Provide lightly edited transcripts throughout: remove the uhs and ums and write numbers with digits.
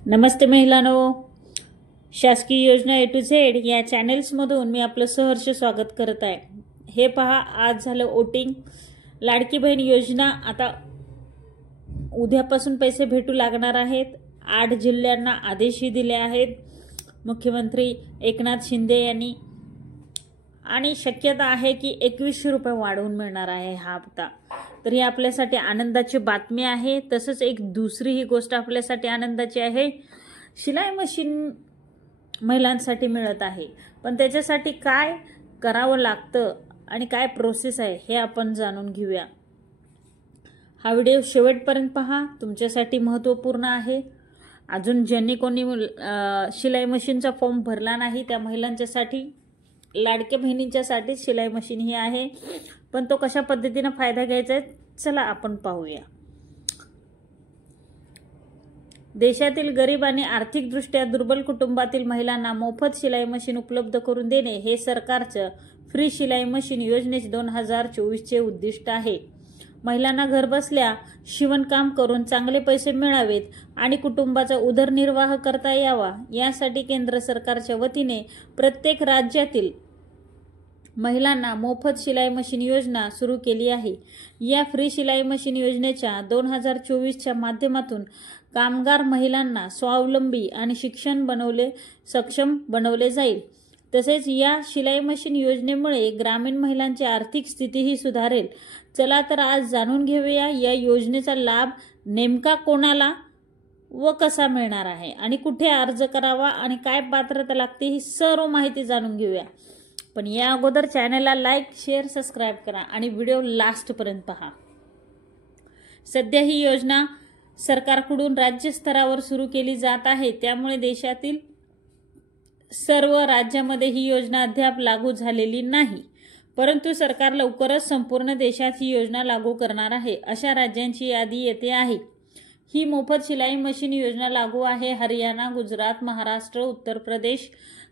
नमस्ते महिलांनो, शासकीय योजना ए to Z या चॅनेल्समधून मी आपलं सहर्ष स्वागत करत आहे। हे पहा, आज झालं वोटिंग। लाडकी बहीण योजना आता उद्यापासून पैसे भेटू लागणार आहेत। 8 जिल्ह्यांना आदेशही दिले आहेत मुख्यमंत्री एकनाथ शिंदे यांनी, आणि शक्यता आहे की 2100 रुपये वाढवून मिळणार आहे हा हप्ता। तर ही आपल्यासाठी आनंदाची बातमी आहे। तसंच एक दुसरी ही गोष्ट आपल्यासाठी आनंदाची आहे, शिलाई मशीन महिलांसाठी मिळत आहे। पण त्याच्यासाठी काय करावं लागतं आणि काय प्रोसेस आहे हे आपण जाणून घेऊया। हा व्हिडिओ शेवटपर्यंत पहा, तुमच्यासाठी महत्त्वपूर्ण आहे। अजून ज्यांनी कोणी शिलाई मशीनचा फॉर्म भरला नाही त्या महिलांच्यासाठी, लाडक्या बहिणींच्यासाठी शिलाई मशीन ही आहे, पण तो कशा पद्धतीने फायदा घ्यायचा आहे चला आपण पाहूया। देशातील गरीब आणि आर्थिकदृष्ट्या दुर्बल कुटुंबातील महिलांना मोफत शिलाई मशीन उपलब्ध करून देणे हे सरकारचं फ्री शिलाई मशीन योजनेचे 2024 चे उद्दिष्ट आहे। महिलांना घरबसल्या शिवणकाम करून चांगले पैसे मिळावेत आणि कुटुंबाचा उदरनिर्वाह करता यावा यासाठी केंद्र सरकारच्या वतीने प्रत्येक राज्यातील महिलांना मोफत शिलाई मशीन योजना सुरू केली आहे। या फ्री शिलाई मशीन योजनेच्या 2024च्या माध्यमातून कामगार महिलांना स्वावलंबी आणि सक्षम बनवले जाईल। तसेच या शिलाई मशीन योजनेमुळे ग्रामीण महिलांची आर्थिक स्थितीही सुधारेल। चला तर आज जाणून घेऊया या योजनेचा लाभ नेमका कोणाला व कसा मिळणार आहे आणि कुठे अर्ज करावा आणि काय पात्रता लागते ही सर्व माहिती जाणून घेऊया। पण या अगोदर चॅनलला लाईक, शेअर, सबस्क्राइब करा आणि व्हिडिओ लास्ट पर्यंत पहा। सध्या ही योजना सरकारकडून राज्य स्तरावर सुरू केली जात आहे, त्यामुळे देशातील सर्व राज्यामध्ये ही योजना अद्याप लागू झालेली नाही। परंतु सरकार लवकरच संपूर्ण देशात ही योजना लागू करणार आहे। अशा राज्यांची यादी येथे आहे। ही मोफत शिलाई मशीन योजना लागू आहे हरियाणा, गुजरात, महाराष्ट्र, उत्तर प्रदेश,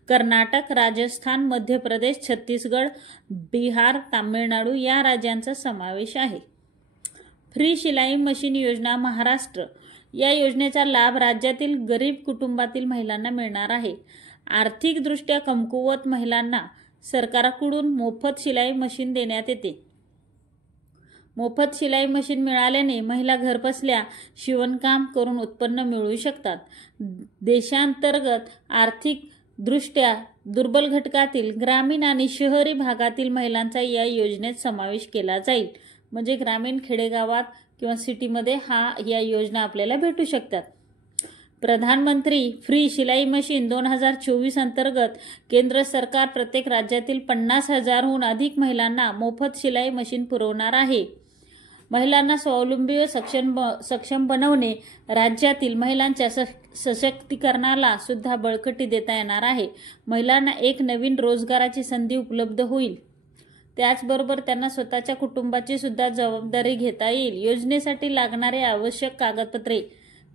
कर्नाटक, राजस्थान, मध्य प्रदेश, छत्तीसगड, बिहार, तामिळनाडू या राज्यांचा समावेश आहे। फ्री शिलाई मशीन योजना महाराष्ट्र या योजनेचा लाभ राज्यातील गरीब कुटुंबातील महिलांना मिळणार आहे। आर्थिकदृष्ट्या कमकुवत महिलांना सरकारकडून मोफत शिलाई मशीन देण्यात येते। मोफत शिलाई मशीन मिळाल्याने महिला घरबसल्या शिवणकाम करून उत्पन्न मिळवू शकतात। देशांतर्गत आर्थिक दृष्ट्या दुर्बल घटकातील ग्रामीण आणि शहरी भागातील महिलांचा या योजनेत समावेश केला जाईल। म्हणजे ग्रामीण, खेडेगावात किंवा सिटीमध्ये या योजना आपल्याला भेटू शकतात। प्रधानमंत्री फ्री शिलाई मशीन 2024 अंतर्गत केंद्र सरकार प्रत्येक राज्यातील 50,000हून अधिक महिलांना मोफत शिलाई मशीन पुरवणार आहे। महिलांना स्वावलंबी व सक्षम बनवणे, राज्यातील महिलांच्या सशक्तीकरणाला सुद्धा बळकटी देता येणार आहे। महिलांना एक नवीन रोजगाराची संधी उपलब्ध होईल, त्याचबरोबर त्यांना स्वतःच्या कुटुंबाची सुद्धा जबाबदारी घेता येईल। योजनेसाठी लागणारे आवश्यक कागदपत्रे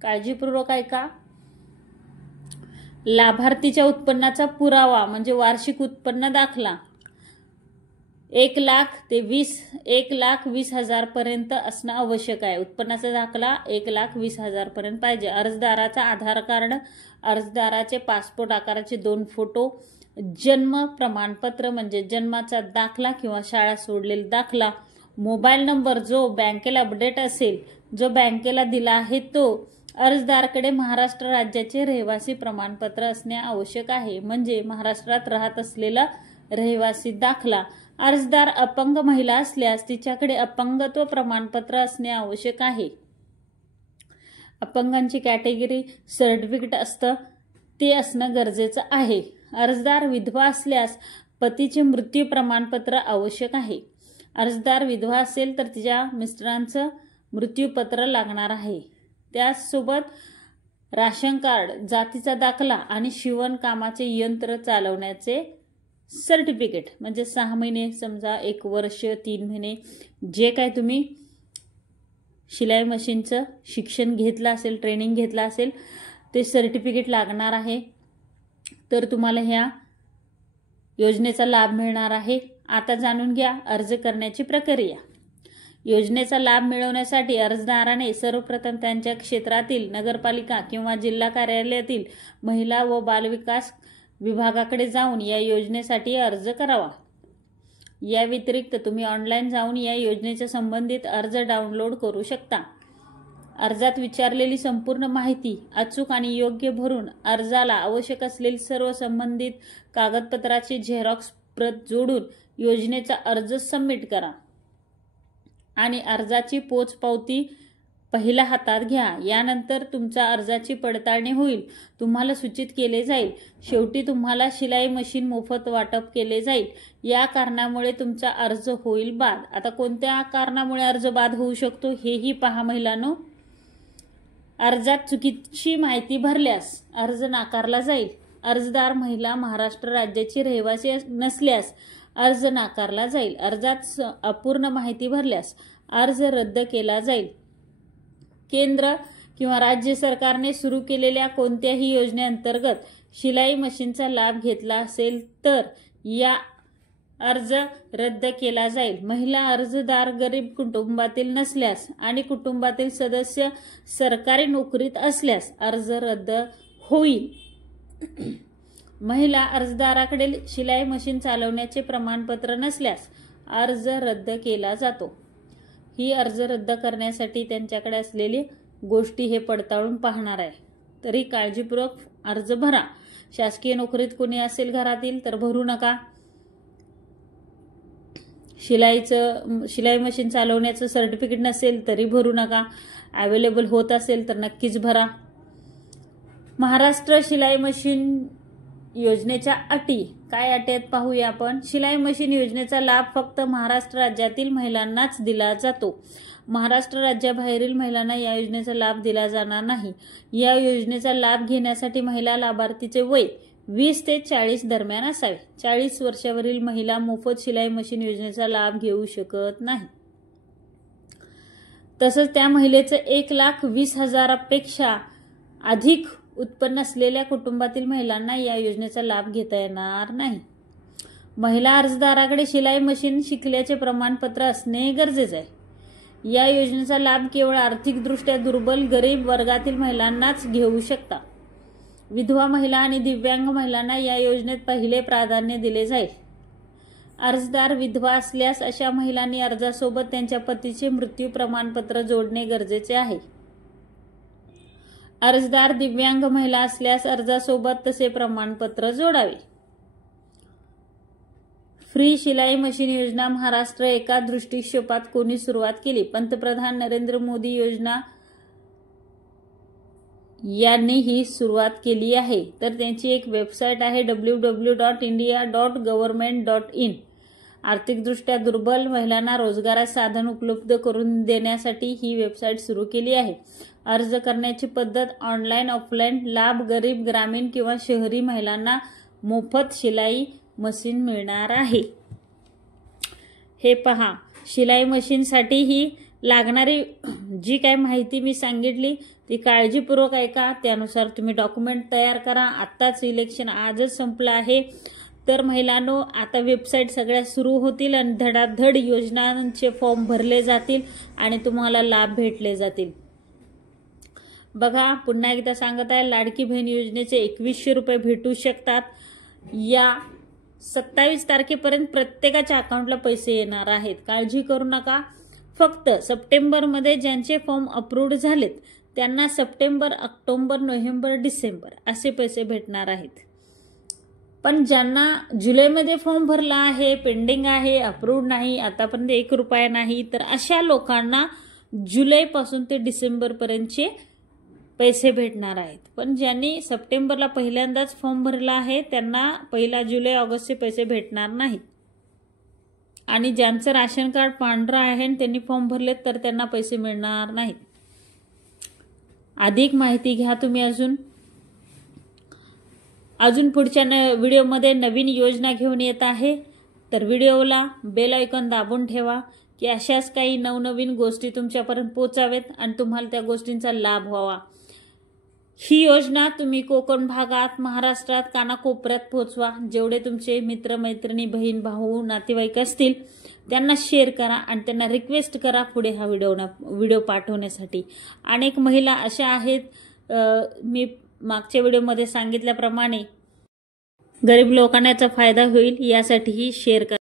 काळजीपूर्वक ऐका। लाभार्थीच्या उत्पन्नाचा पुरावा म्हणजे वार्षिक उत्पन्न दाखला 1,00,000 ते 1,20,000 पर्यंत असणं आवश्यक आहे। उत्पन्नाचा दाखला 1,20,000 पर्यंत पाहिजे। अर्जदाराचा आधार कार्ड, अर्जदाराचे पासपोर्ट आकाराचे 2 फोटो, जन्म प्रमाणपत्र म्हणजे जन्माचा दाखला किंवा शाळा सोडलेला दाखला, मोबाईल नंबर जो बँकेला अपडेट असेल, जो बँकेला दिला आहे तो, अर्जदाराकडे महाराष्ट्र राज्याचे रहिवासी प्रमाणपत्र असणे आवश्यक आहे म्हणजे महाराष्ट्रात राहत असलेला रहिवासी दाखला। अर्जदार अपंग महिला असल्यास तिच्याकडे अपंगत्व प्रमाणपत्र असणे आवश्यक आहे। अपंगांची कॅटेगरी सर्टिफिकेट असतं ते असणं गरजेचं आहे। अर्जदार विधवा असल्यास पतीचे मृत्यू प्रमाणपत्र आवश्यक आहे। अर्जदार विधवा असेल तर तिच्या मिस्टरांचं मृत्यूपत्र लागणार आहे। त्याचसोबत राशन कार्ड, जातीचा दाखला आणि शिवण कामाचे यंत्र चालवण्याचे सर्टिफिकेट म्हणजे 6 महिने, समजा 1 वर्ष, 3 महिने जे काय तुम्ही शिलाई मशीनचं शिक्षण घेतलं असेल, ट्रेनिंग घेतलं असेल ते सर्टिफिकेट लागणार आहे। तर तुम्हाला ह्या योजनेचा लाभ मिळणार आहे। आता जाणून घ्या अर्ज करण्याची प्रक्रिया। योजनेचा लाभ मिळवण्यासाठी अर्जदाराने सर्वप्रथम त्यांच्या क्षेत्रातील नगरपालिका किंवा जिल्हा कार्यालयातील महिला व बालविकास विभागाकडे जाऊन या योजनेसाठी अर्ज करावा। या व्यतिरिक्त तुम्ही ऑनलाईन जाऊन या योजनेच्या संबंधित अर्ज डाउनलोड करू शकता। अर्जात विचारलेली संपूर्ण माहिती अचूक आणि योग्य भरून अर्जाला आवश्यक असलेली सर्व संबंधित कागदपत्राची झेरॉक्स प्रत जोडून योजनेचा अर्ज सबमिट करा आणि अर्जाची पोचपावती पहिल्या हातात घ्या। यानंतर तुमच्या अर्जाची पडताळणी होईल, तुम्हाला सूचित केले जाईल। शेवटी तुम्हाला शिलाई मशीन मोफत वाटप केले जाईल। या कारणामुळे तुमचा अर्ज होईल बाद। आता कोणत्या कारणामुळे अर्ज बाद होऊ शकतो हेही पहा महिलांनो। अर्जात चुकीची माहिती भरल्यास अर्ज नाकारला जाईल। अर्जदार महिला महाराष्ट्र राज्याची रहिवासी नसल्यास अर्ज नाकारला जाईल। अर्जात अपूर्ण माहिती भरल्यास अर्ज रद्द केला जाईल। केंद्र किंवा राज्य सरकारने सुरू केलेल्या कोणत्याही योजनेअंतर्गत शिलाई मशीनचा लाभ घेतला असेल तर या अर्ज रद्द केला जाईल। महिला अर्जदार गरीब कुटुंबातील नसल्यास आणि कुटुंबातील सदस्य सरकारी नोकरीत असल्यास अर्ज रद्द होईल। महिला अर्जदाराकडे शिलाई मशीन चालवण्याचे प्रमाणपत्र नसल्यास अर्ज रद्द केला जातो। ही अर्ज रद्द करण्यासाठी त्यांच्याकडे असलेली गोष्टी हे पडताळून पाहणार आहे, तरी काळजीपूर्वक अर्ज भरा। शासकीय नोकरीत कोणी असेल घरातील तर भरू नका। शिलाई मशीन चालवण्याचं सर्टिफिकेट नसेल तरी भरू नका। अवेलेबल होत असेल तर नक्कीच भरा। महाराष्ट्र शिलाई मशीन योजनेच्या अटी काय अटी आहेत पाहूया आपण। शिलाई मशीन योजनेचा लाभ फक्त महाराष्ट्र राज्यातील महिलांनाच दिला जातो। महाराष्ट्र राज्याबाहेरील महिलांना या योजनेचा लाभ दिला जाणार नाही। या योजनेचा लाभ घेण्यासाठी महिला लाभार्थीचे वय 20 ते 40 दरम्यान असावे। 40 वर्षावरील महिला मोफत शिलाई मशीन योजनेचा लाभ घेऊ शकत नाही। तसंच त्या महिलेचं 1,20,000 पेक्षा अधिक उत्पन्न असलेल्या कुटुंबातील महिलांना या योजनेचा लाभ घेता येणार नाही। महिला अर्जदाराकडे शिलाई मशीन शिकल्याचे प्रमाणपत्र असणे गरजेचे आहे। या योजनेचा लाभ केवळ आर्थिकदृष्ट्या दुर्बल गरीब वर्गातील महिलांनाच घेऊ शकता। विधवा महिला आणि दिव्यांग महिलांना या योजनेत पहिले प्राधान्य दिले जाईल। अर्जदार विधवा असल्यास अशा महिलांनी अर्जासोबत त्यांच्या पतीचे मृत्यू प्रमाणपत्र जोडणे गरजेचे आहे। अर्जदार दिव्यांग महिला असल्यास अर्जासोबत तसे प्रमाणपत्र जोडावे। फ्री शिलाई मशीन योजना महाराष्ट्र एका दृष्टिक्षेपात कोणी सुरुवात केली? पंतप्रधान नरेंद्र मोदी योजना यांनी ही सुरुवात केली आहे। तर त्यांची एक वेबसाईट आहे www.india.government.in। आर्थिकदृष्ट्या दुर्बल महिलांना रोजगाराचे साधन उपलब्ध करून देण्यासाठी ही वेबसाईट सुरू केली आहे। अर्ज करण्याची पद्धत ऑनलाईन ऑफलाईन। लाभ गरीब ग्रामीण किंवा शहरी महिलांना मोफत शिलाई मशीन मिळणार आहे। हे पहा, शिलाई मशीनसाठी ही लागणारी जी काय माहिती मी सांगितली ती काळजीपूर्वक ऐका। त्यानुसार तुम्ही डॉक्युमेंट तयार करा। आत्ताच इलेक्शन आजच संपलं आहे, तर महिलांनो आता वेबसाईट सगळ्या सुरू होतील आणि धडाधड योजनांचे फॉर्म भरले जातील आणि तुम्हाला लाभ भेटले जातील। बघा, पुन्हा एकदा सांगत आहे, लाडकी बहीण योजनेचे 2100 रुपये भेटू शकतात। या 27 तारखेपर्यंत प्रत्येकाच्या अकाउंटला पैसे येणार आहेत। काळजी करू नका। फक्त सप्टेंबरमध्ये ज्यांचे फॉर्म अप्रूव्ड झालेत त्यांना सप्टेंबर, ऑक्टोबर, नोव्हेंबर, डिसेंबर असे पैसे भेटणार आहेत। पण ज्यांना जुलैमध्ये फॉर्म भरला आहे, पेंडिंग आहे, अप्रूव्ड नाही, आतापर्यंत 1 रुपया नाही, तर अशा लोकांना जुलैपासून ते डिसेंबरपर्यंतचे पैसे भेटणार आहेत। पण ज्यांनी सप्टेंबरला पहिल्यांदाच फॉर्म भरला आहे त्यांना 1 जुलै, ऑगस्टचे पैसे भेटणार नाहीत। आणि ज्यांचं राशन कार्ड पांढरं आहे आणि त्यांनी फॉर्म भरलेत तर त्यांना पैसे मिळणार नाहीत। अधिक माहिती घ्या तुम्ही अजून पुढच्या व्हिडिओमध्ये नवीन योजना घेऊन येत आहे, तर व्हिडिओला बेल आयकॉन दाबून ठेवा की अशाच काही नवनवीन गोष्टी तुमच्यापर्यंत पोहोचावेत आणि तुम्हाला त्या गोष्टींचा लाभ व्हावा। ही योजना तुम्ही कोकण भागात, महाराष्ट्रात कानाकोपऱ्यात पोहोचवा। जेवढे तुमचे मित्र मैत्रिणी, बहीण भाऊ, नातेवाईक असतील त्यांना शेअर करा आणि त्यांना रिक्वेस्ट करा पुढे हा व्हिडिओ पाठवण्यासाठी. अनेक महिला अशा आहेत, मी मागच्या व्हिडिओमध्ये सांगितल्याप्रमाणे गरीब लोकांना याचा फायदा होईल यासाठीही शेअर करा.